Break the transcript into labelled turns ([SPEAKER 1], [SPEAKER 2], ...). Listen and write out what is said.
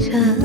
[SPEAKER 1] 这。